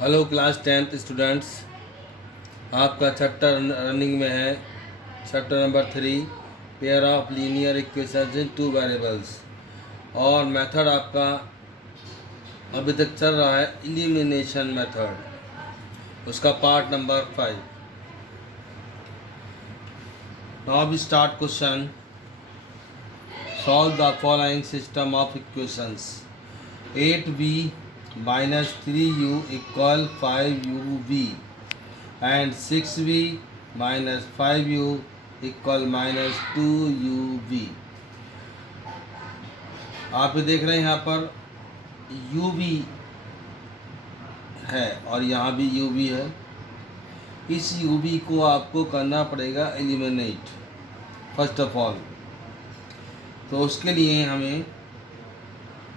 Hello class 10th students. आपका chapter running में है। Chapter number 3, pair of linear equations in two variables. और method आपका अभी तक चल रहा है एलिमिनेशन मेथड, उसका part number 5। Now we start question. Solve the following system of equations. 8v minus 3u equal 5uv and 6v minus 5u equal minus 2uv। आप ये देख रहे हैं यहाँ पर uv है और यहाँ भी uv है। इस uv को आपको करना पड़ेगा एलिमिनेट फर्स्ट ऑफ ऑल। तो उसके लिए हमें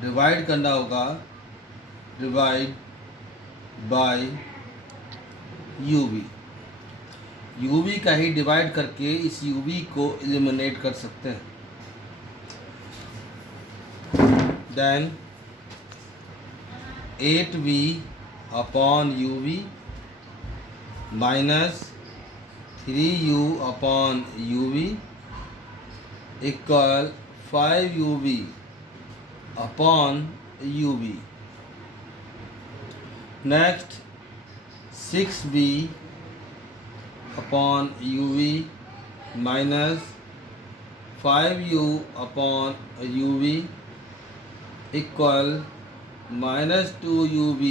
डिवाइड करना होगा, डिवाइड बाय uv। uv का ही डिवाइड करके इस uv को एलिमिनेट कर सकते हैं। Then 8v upon uv minus 3u upon uv equal 5uv upon uv। Next 6v upon uv minus 5u upon uv equal minus 2uv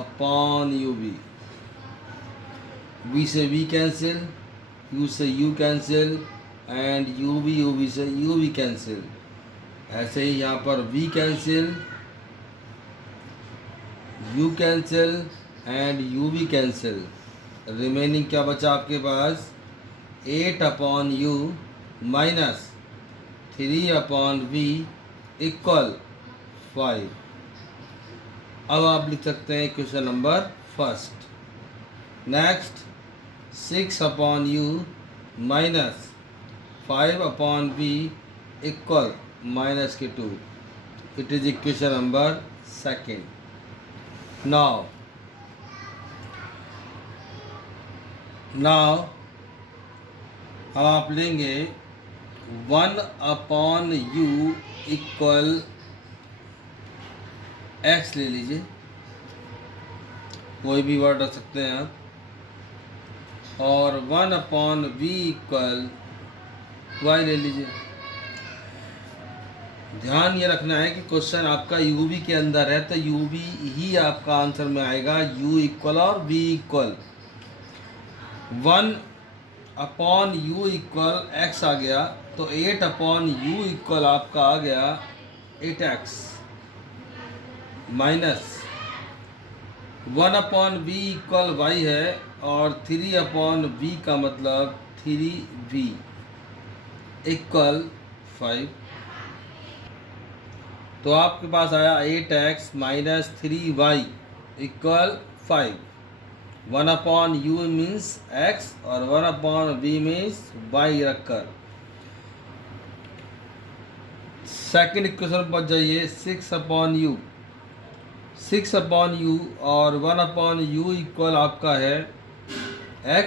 upon uv। v से v cancel, u से u cancel and uv से uv cancel. ऐसे ही यहाँ पर v cancel, u cancel and uv cancel. Remaining क्या बचा आपके पास? 8 upon u minus 3 upon v equal 5। अब आप लिख सकते हैं question number first. Next 6 upon u minus 5 upon v equal minus के 2। It is equation number second. Now अब आप लेंगे 1 अपॉन u इक्वल x ले लीजिए, कोई भी वर्ड रख सकते हैं आप, और 1 अपॉन v इक्वल y ले लीजिए। ध्यान ये रखना है कि क्वेश्चन आपका uv के अंदर है तो uv ही आपका आंसर में आएगा। u इक्वल और v equal 1 upon u equal x आ गया तो 8 अपॉन u इक्वल आपका आ गया 8x minus 1 upon v equal y है और 3 अपॉन v का मतलब 3v इक्वल 5। तो आपके पास आया 8x minus 3y equal 5। 1 upon u means x और 1 अपॉन v मीन्स y रखकर सेकेंड इक्वेशन पर जाइए। 6 अपॉन u, 6 अपॉन u और 1 अपॉन u इक्वल आपका है x,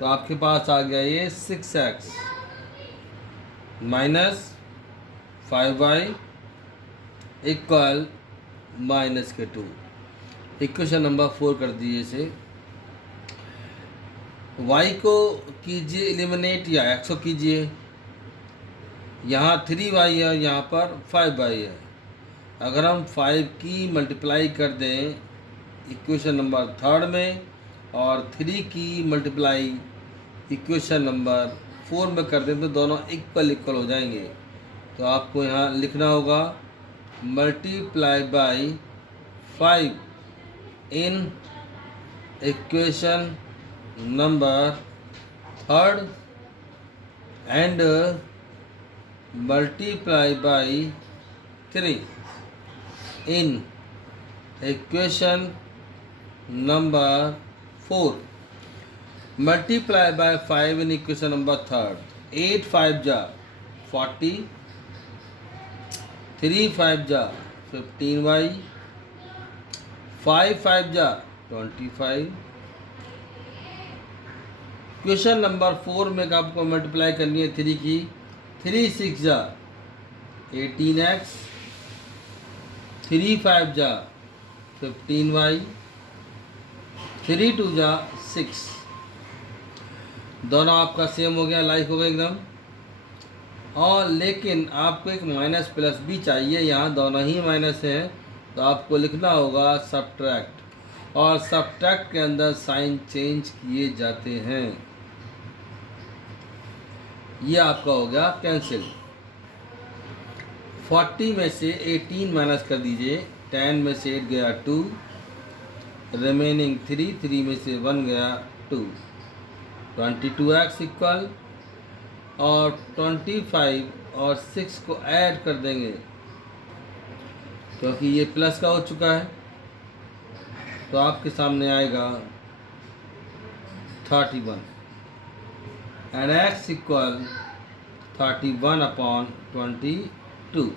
तो आपके पास आ गया ये 6x minus 5y equal minus के 2। इक्वेशन नंबर 4 कर दीजिए इसे। y को कीजिए एलिमिनेट या x को कीजिए। यहाँ 3y है, यहाँ पर 5y है। अगर हम 5 की मल्टीप्लाई कर दें इक्वेशन नंबर 3 में और 3 की मल्टीप्लाई इक्वेशन नंबर 4 में कर दें तो दोनों इक्वल हो जाएंगे। तो आपको यहाँ लिखना होगा multiply by 5 in equation number 3 and multiply by 3 in equation number 4। Multiply by 5 in equation number 3। 8 5 जा 40, 3 5 जा 15y, 5 5 जा 25। क्वेश्चन नंबर 4 में आपको मल्टीप्लाई करनी है 3 की। 3 6 जा 18x, 3 5 जा 15y, 3 2 जा 6। दोनों आपका सेम हो गया, लाइक हो गया एकदम। और लेकिन आपको एक माइनस प्लस भी चाहिए, यहाँ दोनों ही माइनस हैं, तो आपको लिखना होगा सब्ट्रैक्ट, और सब्ट्रैक्ट के अंदर साइन चेंज किए जाते हैं। ये आपका हो गया कैंसिल। 40 में से 18 माइनस कर दीजिए, 10 में से 8 गया 2, रिमेनिंग 3, 3 में से 1 गया 2, 22x इक्वल, और 25 और 6 को ऐड कर देंगे क्योंकि ये प्लस का हो चुका है, तो आपके सामने आएगा 31 and x equal 31/22।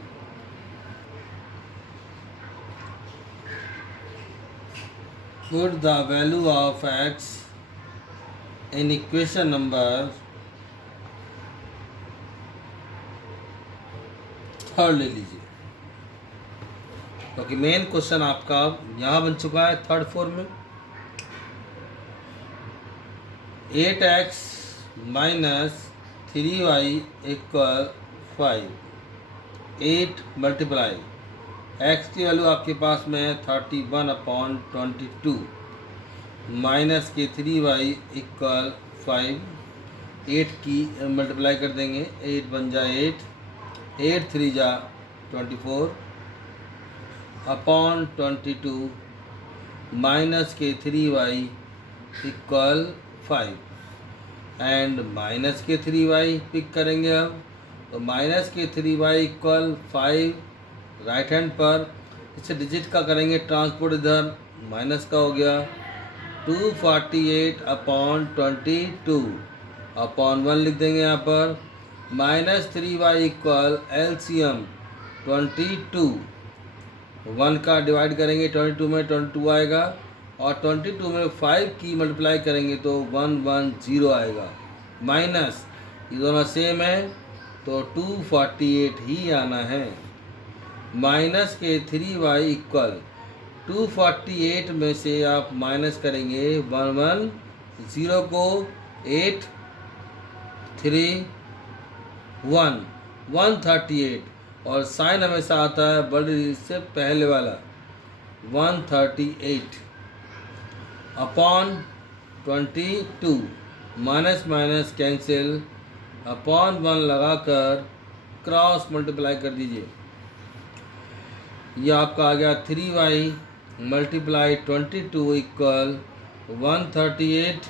Put the value of x in equation number 3 ले लीजिए, क्योंकि मेन क्वेश्चन आपका यहाँ बन चुका है 3rd 4 में। 8x minus 3y equal 5, 8 multiply x की वैल्यू आपके पास में है 31/22, माइनस के 3y इक्वल 5, 8 की मल्टीप्लाई कर देंगे, 8 बन जाए 8, 8 3 जा 24 अपॉन 22, माइनस के 3y इक्वल 5 एंड माइनस के 3y पिक करेंगे अब, तो माइनस के 3y इक्वल 5 राइट हैंड पर, इसे डिजिट का करेंगे ट्रांसपोर्ट, इधर माइनस का हो गया 248/22 अपॉन 1 लिख देंगे यहाँ पर, माइनस 3y इक्वल एलसीएम 22, 1 का डिवाइड करेंगे 22 में, 22 आएगा, और 22 में 5 की मल्टीप्लाई करेंगे तो 110 आएगा, माइनस ये दोनों सेम है तो 248 ही आना है। माइनस के 3y इक्वल 248 में से आप माइनस करेंगे 110 को, 8 3 1 138, और साइन हमेशा आता है बड़ी से पहले वाला 138 upon 22, minus minus cancel, upon 1 लगाकर क्रॉस मल्टीप्लाई कर दीजिए। ये आपका आ गया 3y multiply 22 equal 138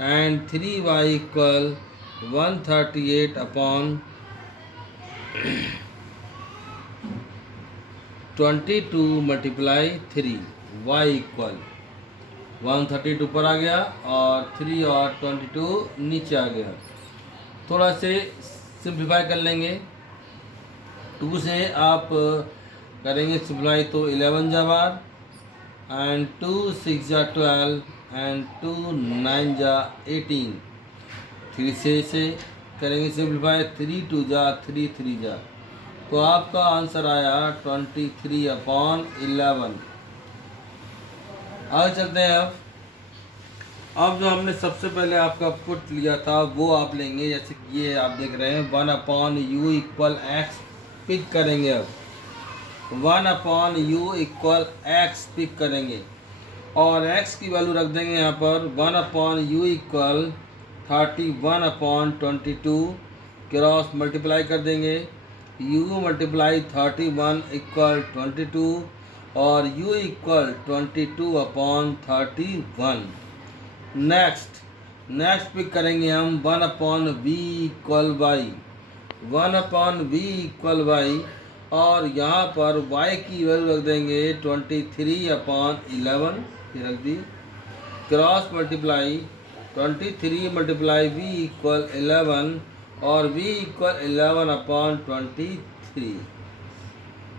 and 3y equal 138 upon 22 multiply 3, y equal 132 ऊपर आ गया और 3 और 22 नीचे आ गया। थोड़ा से सिंप्लीफाई कर लेंगे, 2 से आप करेंगे सिंप्लीफाई तो 11 जा बार, एंड 2 6 जा 12 एंड 2 9 जा 18, 3 से करेंगे सिंप्लीफाई, 3 2 जा 3 3 जा, तो आपका आंसर आया 23/11। आगे चलते हैं। अब जो हमने सबसे पहले आपका पुट लिया था वो आप लेंगे, जैसे कि ये आप देख रहे हैं 1/u इक्वल x पिक करेंगे। अब 1/u इक्वल x पिक करेंगे और x की वैल्यू रख देंगे यहाँ पर 1/u इक्वल 31/22, क्रॉस मल्टीप्लाई कर देंगे, u मल्टीप्लाई 31 इक्वल 22 और u इक्वल 22/31। नेक्स्ट पिक करेंगे हम 1/v equal y, 1/v equal y, और यहाँ पर y की वैल्यू रख देंगे 23/11, ये रख दी, cross multiply 23 multiply v equal 11 और v इक्वल 11/23,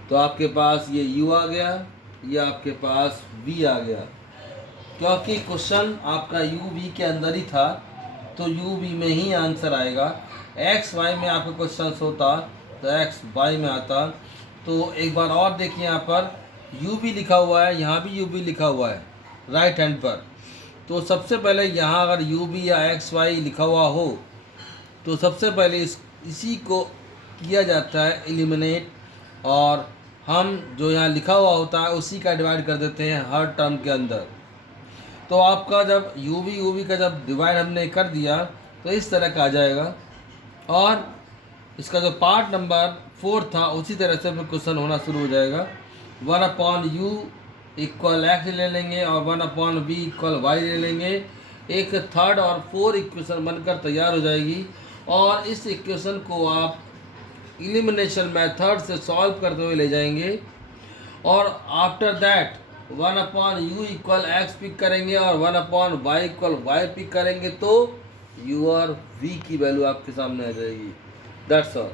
तो आपके पास ये u आ गया, ये आपके पास v आ गया। क्योंकि क्वेश्चन आपका यू वी के अंदर ही था, तो यू वी में ही आंसर आएगा। एक्स वाई में आपका क्वेश्चन होता तो एक्स वाई में आता। तो एक बार और देखिए, यहाँ पर यू वी लिखा हुआ है, यहाँ भी यू वी लिखा हुआ है राइट हैंड पर। तो सबसे पहले यहाँ अगर यू वी या एक्स वाई लिखा हुआ हो तो सबसे पहले इसी को किया जाता है एलिमिनेट, और हम जो यहाँ लिखा हुआ होता है उसी का डिवाइड कर देते हैं हर टर्म के अंदर। तो आपका जब यू वी का जब डिवाइड हमने कर दिया तो इस तरह का आ जाएगा। और इसका जो पार्ट नंबर 4 था उसी तरह से फिर क्वेश्चन होना शुरू हो जाएगा। 1/u इक्वल एक्स ले लेंगे और 1/v इक्वल वाई ले लेंगे। एक थर्ड और 4 इक्वेशन बनकर तैयार हो जाएगी, और इस इक्वेशन को आप एलिमिनेशन मेथड से सॉल्व करते हुए ले जाएंगे, और after that 1/u equal x pick करेंगे और 1/y इक्वल वाई पिक करेंगे, तो u और v की वैल्यू आपके सामने आ जाएगी। That's all.